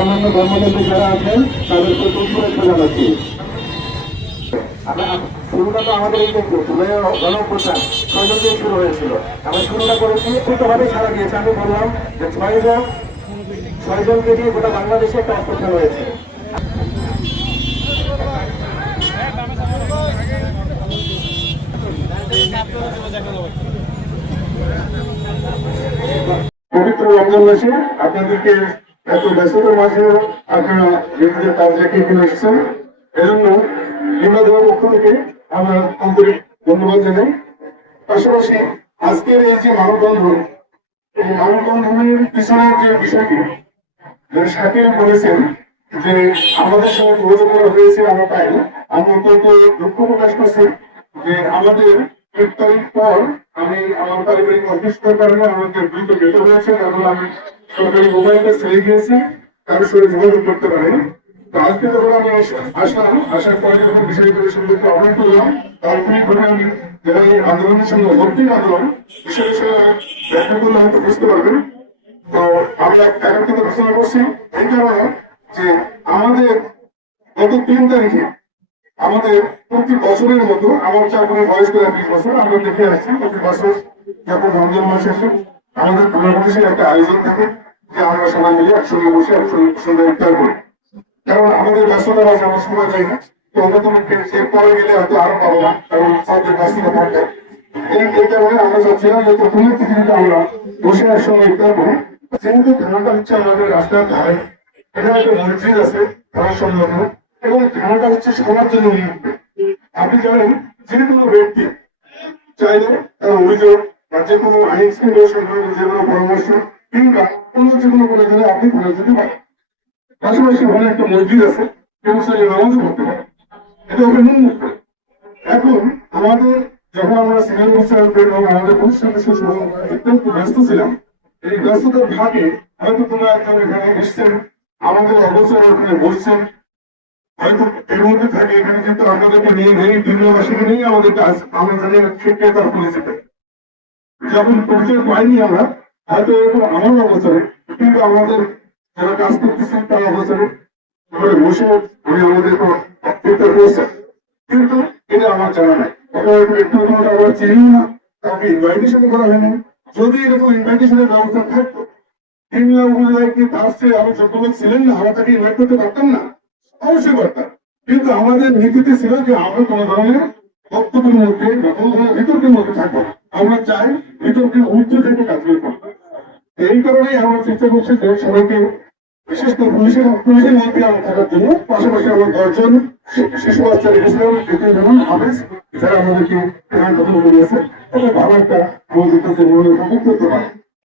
অন্যান্য কর্মকর্তা যারা আছেন তাদেরকে শুভেচ্ছা জানাচ্ছি। শুরুটা তো আমাদের এই গণঅভ্যুত্থান 6 জন দিয়ে শুরু হয়েছিল। আমরা শুরুটা করেছি দ্রুতভাবে সারা দিয়েছে। আমি বললাম যে 6 জনকে দিয়ে গোটা বাংলাদেশে একটা অভ্যুত্থান হয়েছে। পবিত্র রমজান মাসে আপনাদেরকে এত ব্যস্ততার মাঝে আপনারা নিজেদের কাজ রেখে এখানে এসেছেন, এজন্য নিম্নদেবের পক্ষ থেকে আমরা আন্তরিক ধন্যবাদ জানাই। পাশাপাশি আজকের এই যে মানববন্ধন, এই মানববন্ধনের পিছনের যে বিষয়টি শাকিল বলেছেন যে আমাদের সঙ্গে যোগাযোগ করা হয়েছে, আমরা পাই আমি অত্যন্ত দুঃখ প্রকাশ করছি যে আমাদের 1 তারিখ পর আমি আমার পারিবারিক অসুস্থতার কারণে আমাদের দ্রুত যেতে হয়েছে, কারণ আমি সরকারি মোবাইলটা ছেড়ে গিয়েছি, কারোর সঙ্গে যোগাযোগ করতে পারিনি। তো আজকে যখন আমি আসলাম, আসার পরে যখন বিষয়গুলো সম্পর্কে অবগত হলাম, তারপরে আমি যারা এই আন্দোলনের সঙ্গে ভর্তির আন্দোলন বিষয় ব্যাখ্যা করলে হয়তো বুঝতে পারবেন। তো আমরা একাত্মতা ঘোষণা করছি এই কারণে যে আমাদের গত 3 তারিখে আমাদের প্রতি বছরের মতো আমার চাকরির বয়স করে 20 বছর আমরা দেখে আসছি, প্রতি বছর যখন রমজান মাস আসে আমাদের বাংলাদেশের একটা আয়োজন থাকে যে আমরা সবাই মিলে একসঙ্গে বসে একসঙ্গে ইফতার করি। কারণ আমাদের ব্যস্ততা মাঝে আমার সময় যায় না, তো অন্যতম পরে গেলে হয়তো আরো পাবো না, কারণ সবচেয়ে ব্যস্ততা থাকবে। এই কারণে আমরা চাচ্ছিলাম যে প্রথমের থেকে যদি আমরা বসে একসঙ্গে ইফতার করি। যেহেতু ধানটা হচ্ছে আমাদের রাস্তার ধারে, এখানে একটা মসজিদ আছে তার সংলগ্ন, এবং ধানটা হচ্ছে সবার জন্য উন্মুক্ত। আপনি জানেন যে কোনো ব্যক্তি চাইলে তার অভিযোগ বা যে কোনো আইন শৃঙ্খলা সংক্রান্ত যে কোনো পরামর্শ কিংবা অন্য যে কোনো প্রয়োজনে আপনি করে যেতে পারেন। পাশাপাশি ওখানে একটা মসজিদ আছে, কেউ চাইলে নামাজও করতে পারে, এটা ওখানে উন্মুক্ত। এখন আমাদের যখন আমরা সিনিয়র অফিসারদের এবং আমাদের প্রতিষ্ঠানের একটু ব্যস্ত ছিলাম, এই ব্যস্ততার ভাগে হয়তো কোনো একজন এখানে এসছেন, আমাদের অবসরে ওখানে বসছেন, হয়তো এর মধ্যে থাকে এখানে কিন্তু আপনাদেরকে নিয়ে দিনবাসীকে নিয়ে আমাদের কাজ, আমরা জানি ক্ষেত্রে তার পরিচিত যখন পরিচয় পাইনি আমরা, হয়তো আমার অবসরে কিন্তু আমাদের যারা কাজ করতেছেন তার অবসরে বসে উনি আমাদের চিন্তা করছেন, কিন্তু এটা আমার জানা নাই। একটু আমরা চিনি না, কাউকে ইনভাইটেশন করা হয়নি। যদি এরকম ইনভাইটেশনের ব্যবস্থা থাকতো, তিনলা উপজেলায় কি তার চেয়ে আরো যত লোক ছিলেন না, আমরা তাকে ইনভাইট করতে পারতাম না? অবশ্যই পারতাম, কিন্তু আমাদের নীতিতে ছিল যে আমরা কোনো ধরনের বক্তব্যের মধ্যে বা কোনো ধরনের বিতর্কের মধ্যে থাকবো। আমরা চাই বিতর্কের ঊর্ধ্বে থেকে কাজগুলো করবো। এই কারণেই আমরা চেষ্টা করছি যে সবাইকে, বিশেষ করে পুলিশের মধ্যে আমরা থাকার জন্য। পাশাপাশি আমরা 10 জন শিশু বাচ্চা রেখেছিলাম, যেমন হাফেজ, যারা আমাদেরকে কথা বলিয়েছে, তারা ভালো একটা আমাদের করতে পারে।